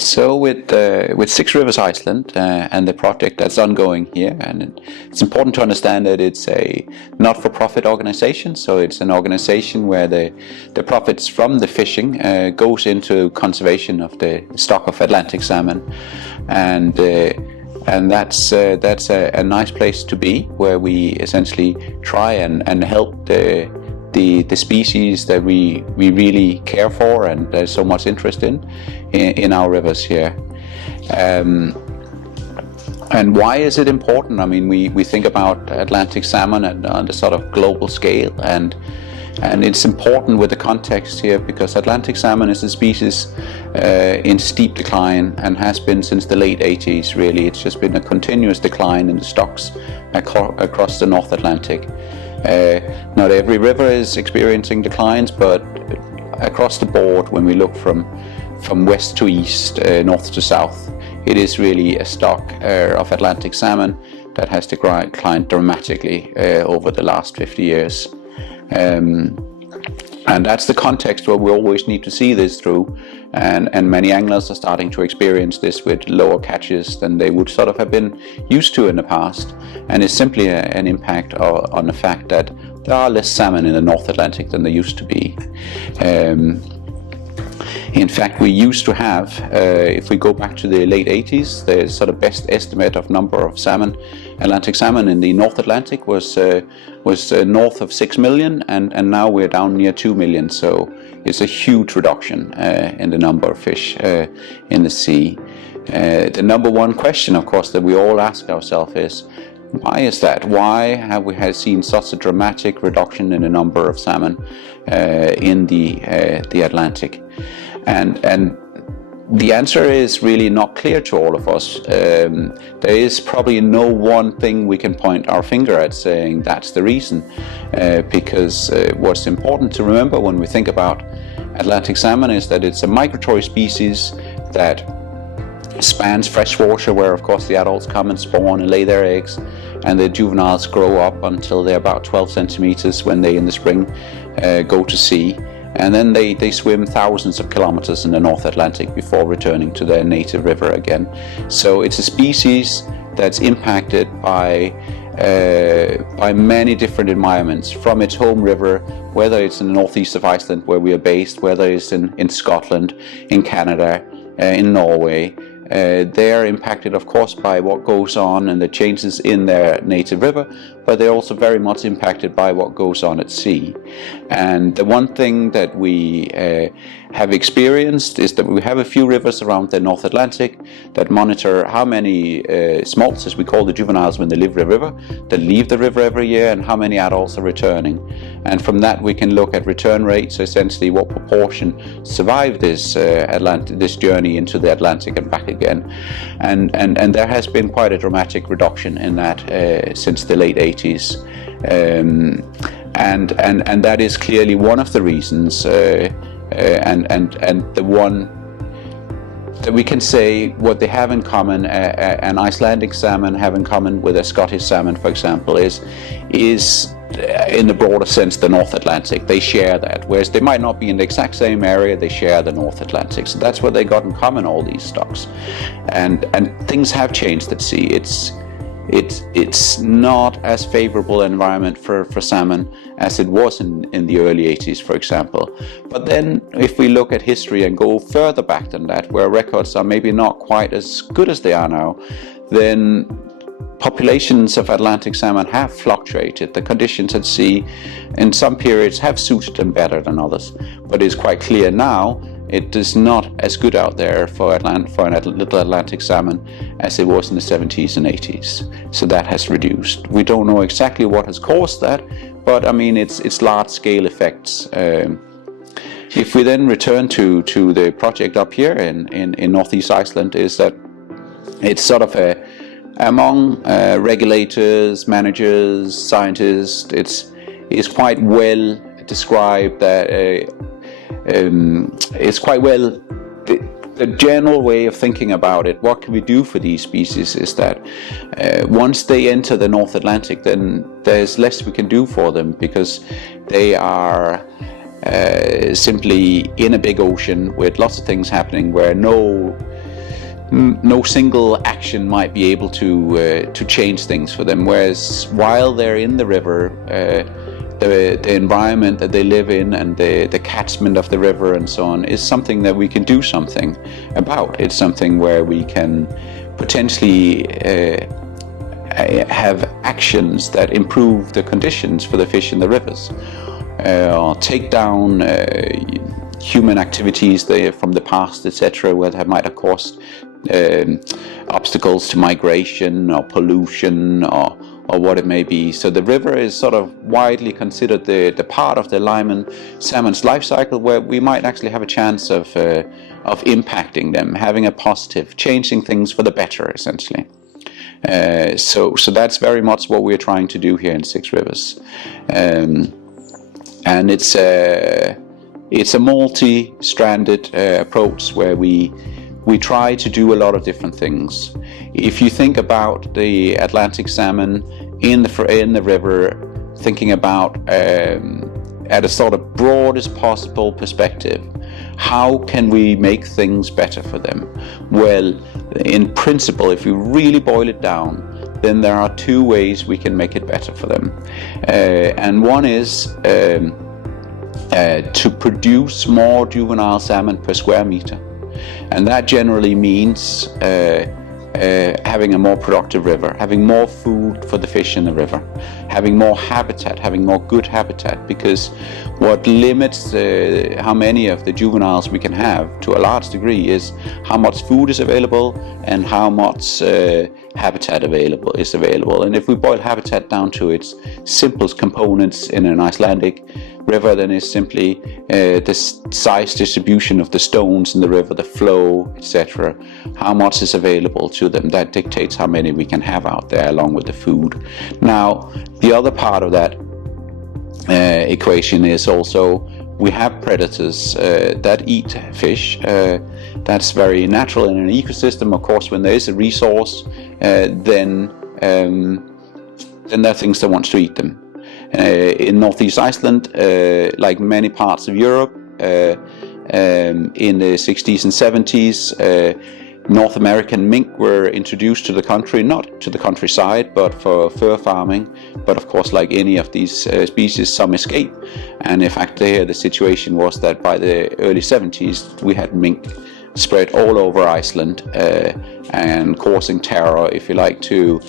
So with Six Rivers Iceland and the project that's ongoing here, and it's important to understand that it's a not-for-profit organization. So it's an organization where the profits from the fishing goes into conservation of the stock of Atlantic salmon, and that's a nice place to be, where we essentially try and help the species that we really care for and there's so much interest in our rivers here. And why is it important? I mean, we think about Atlantic salmon on the sort of global scale, and it's important with the context here because Atlantic salmon is a species in steep decline and has been since the late 80s. Really, it's just been a continuous decline in the stocks across the North Atlantic. Not every river is experiencing declines, but across the board, when we look from west to east, north to south, it is really a stock of Atlantic salmon that has declined dramatically over the last 50 years. And that's the context where we always need to see this through, and many anglers are starting to experience this with lower catches than they would sort of have been used to in the past, and it's simply an impact on the fact that there are less salmon in the North Atlantic than there used to be. In fact, we used to have, if we go back to the late 80s, the sort of best estimate of number of salmon, Atlantic salmon in the North Atlantic was north of 6 million, and now we're down near 2 million. So it's a huge reduction in the number of fish in the sea. The number one question, of course, that we all ask ourselves is, why is that? Why have we seen such a dramatic reduction in the number of salmon in the Atlantic? And the answer is really not clear to all of us. There is probably no one thing we can point our finger at saying that's the reason, because what's important to remember when we think about Atlantic salmon is that it's a migratory species that spans freshwater, where of course the adults come and spawn and lay their eggs, and the juveniles grow up until they're about 12 centimeters when they in the spring go to sea, and then they swim thousands of kilometers in the North Atlantic before returning to their native river again. So it's a species that's impacted by many different environments, from its home river, whether it's in the North East of Iceland where we are based, whether it's in Scotland, in Canada, in Norway. They're impacted, of course, by what goes on and the changes in their native river, but they're also very much impacted by what goes on at sea. And the one thing that we have experienced is that we have a few rivers around the North Atlantic that monitor how many smolts, as we call the juveniles when they leave the river, that leave the river every year, and how many adults are returning. And from that we can look at return rates, so essentially what proportion survive this this journey into the Atlantic and back again. And there has been quite a dramatic reduction in that since the late 80s. And that is clearly one of the reasons, and the one that we can say what they have in common, an Icelandic salmon have in common with a Scottish salmon, for example, is in the broader sense the North Atlantic. They share that, whereas they might not be in the exact same area, they share the North Atlantic. So that's what they got in common, all these stocks. And things have changed at sea. It's not as favorable environment for salmon as it was in the early 80s, for example. But then if we look at history and go further back than that, where records are maybe not quite as good as they are now, then populations of Atlantic salmon have fluctuated. The conditions at sea in some periods have suited them better than others. But it's quite clear now it is not as good out there for a little Atlantic salmon as it was in the 70s and 80s. So that has reduced. We don't know exactly what has caused that, but I mean it's large-scale effects. If we then return to the project up here in North East Iceland, is that it's sort of among regulators, managers, scientists, it's quite well described that it's quite well the general way of thinking about it. What can we do for these species is that once they enter the North Atlantic, then there's less we can do for them, because they are simply in a big ocean with lots of things happening where no no single action might be able to change things for them. Whereas while they're in the river, the environment that they live in and the catchment of the river and so on is something that we can do something about. It's something where we can potentially have actions that improve the conditions for the fish in the rivers, or take down human activities from the past, etc., where that might have caused obstacles to migration or pollution or what it may be. So the river is sort of widely considered the part of the salmon's life cycle where we might actually have a chance of impacting them, having a positive, changing things for the better, essentially. So that's very much what we're trying to do here in Six Rivers, and it's a multi-stranded approach where we try to do a lot of different things. If you think about the Atlantic salmon in the river, thinking about at a sort of broadest possible perspective, how can we make things better for them? Well, in principle, if you really boil it down, then there are two ways we can make it better for them. And one is to produce more juvenile salmon per square meter. And that generally means having a more productive river, having more food for the fish in the river, having more habitat, having more good habitat, because what limits how many of the juveniles we can have to a large degree is how much food is available and how much habitat is available. And if we boil habitat down to its simplest components in an Icelandic river, then it's simply the size distribution of the stones in the river, the flow, etc. How much is available to them. That dictates how many we can have out there along with the food. Now, the other part of that equation is also we have predators that eat fish. That's very natural in an ecosystem. Of course, when there is a resource, then there are things that want to eat them. In North East Iceland, like many parts of Europe, in the 60s and 70s, North American mink were introduced to the country, not to the countryside, but for fur farming. But of course, like any of these species, some escape. And in fact, there the situation was that by the early 70s, we had mink spread all over Iceland and causing terror, if you like, to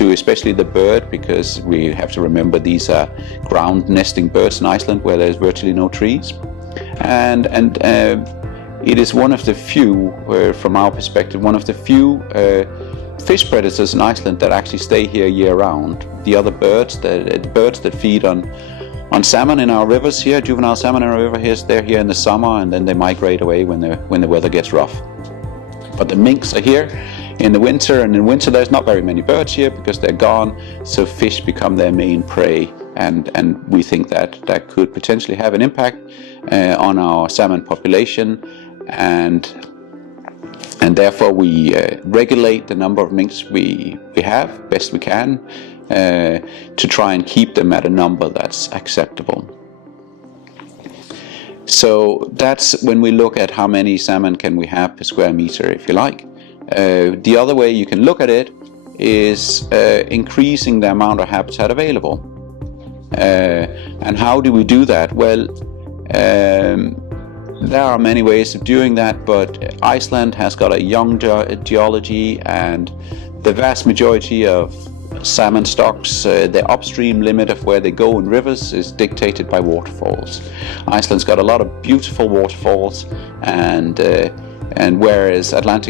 especially the bird, because we have to remember these are ground nesting birds in Iceland where there's virtually no trees. And it is one of the few, from our perspective, one of the few fish predators in Iceland that actually stay here year-round. The other birds, the birds that feed on salmon in our rivers here, juvenile salmon in our river here, they're here in the summer and then they migrate away when the weather gets rough. But the minks are here in the winter, and in winter there's not very many birds here because they're gone, so fish become their main prey, and we think that could potentially have an impact on our salmon population, and therefore we regulate the number of minks we have best we can to try and keep them at a number that's acceptable. So that's when we look at how many salmon can we have per square meter, if you like. The other way you can look at it is increasing the amount of habitat available. And how do we do that? Well, there are many ways of doing that, but Iceland has got a young geology, and the vast majority of salmon stocks, the upstream limit of where they go in rivers is dictated by waterfalls. Iceland's got a lot of beautiful waterfalls, and whereas adult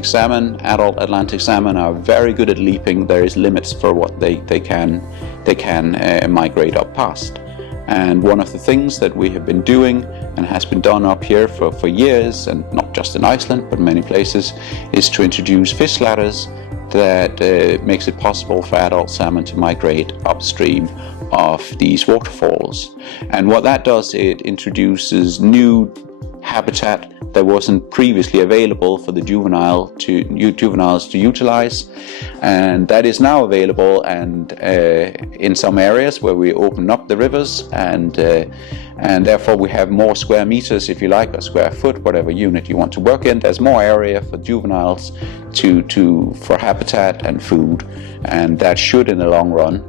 Atlantic salmon are very good at leaping, there is limits for what they can migrate up past. And one of the things that we have been doing, and has been done up here for years, and not just in Iceland but many places, is to introduce fish ladders that makes it possible for adult salmon to migrate upstream of these waterfalls. And what that does, it introduces new habitat that wasn't previously available for the juveniles to utilize, and that is now available. And in some areas where we open up the rivers, and therefore we have more square meters, if you like, or square foot, whatever unit you want to work in. There's more area for juveniles for habitat and food, and that should, in the long run,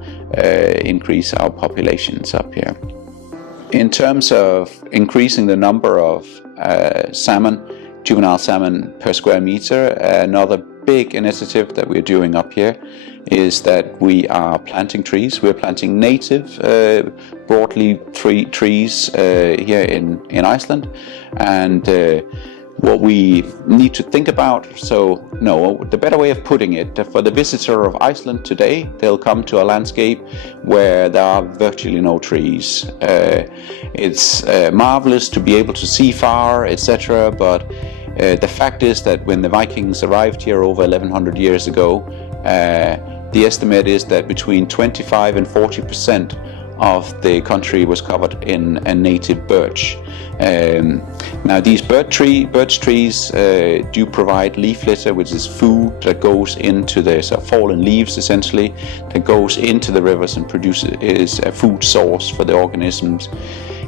increase our populations up here. In terms of increasing the number of juvenile salmon per square meter, another big initiative that we're doing up here is that we are planting trees. We're planting native broadleaf trees here in Iceland, and what we need to think about, the better way of putting it, for the visitor of Iceland today, they'll come to a landscape where there are virtually no trees. It's marvelous to be able to see far, etc., but the fact is that when the Vikings arrived here over 1100 years ago, the estimate is that between 25 and 40% of the country was covered in a native birch. Now these birch trees do provide leaf litter, which is food that goes into the fallen leaves, essentially, that goes into the rivers and is a food source for the organisms.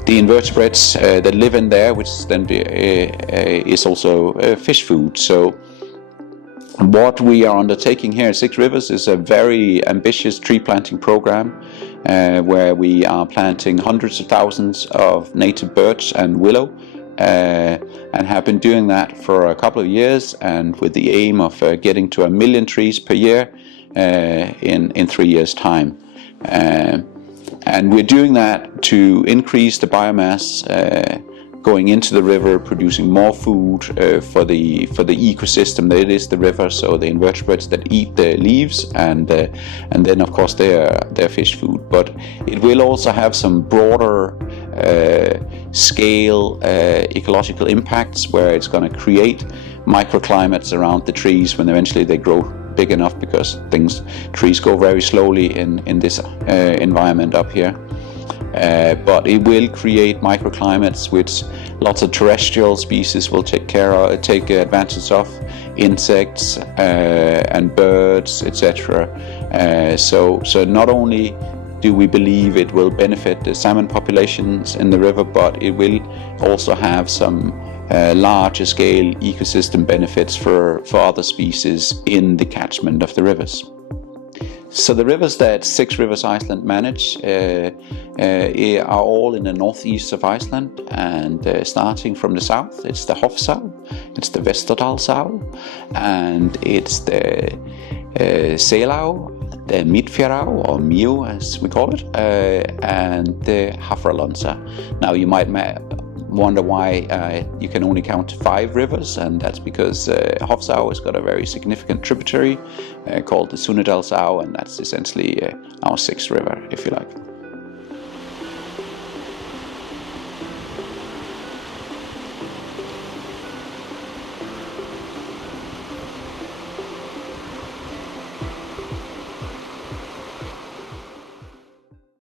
The invertebrates that live in there, which then is also fish food. So what we are undertaking here at Six Rivers is a very ambitious tree planting program, where we are planting hundreds of thousands of native birch and willow, and have been doing that for a couple of years, and with the aim of getting to 1 million trees per year in 3 years' time. And we're doing that to increase the biomass going into the river, producing more food for the ecosystem that is the river, so the invertebrates that eat the leaves, and then of course their fish food. But it will also have some broader scale ecological impacts, where it's going to create microclimates around the trees when eventually they grow big enough, because trees grow very slowly in this environment up here. But it will create microclimates which lots of terrestrial species will take advantage of, insects and birds, etc. So not only do we believe it will benefit the salmon populations in the river, but it will also have some larger scale ecosystem benefits for other species in the catchment of the rivers. So the rivers that Six Rivers Iceland manage are all in the northeast of Iceland, and starting from the south, it's the Hofsá, it's the Vestardalsá, and it's the Selá, the Midfjörá, or Mjú as we call it, and the Hafralónsá. Now you might wonder why you can only count 5 rivers, and that's because Hofsá has got a very significant tributary called the Sunndalsá, and that's essentially our 6th river, if you like.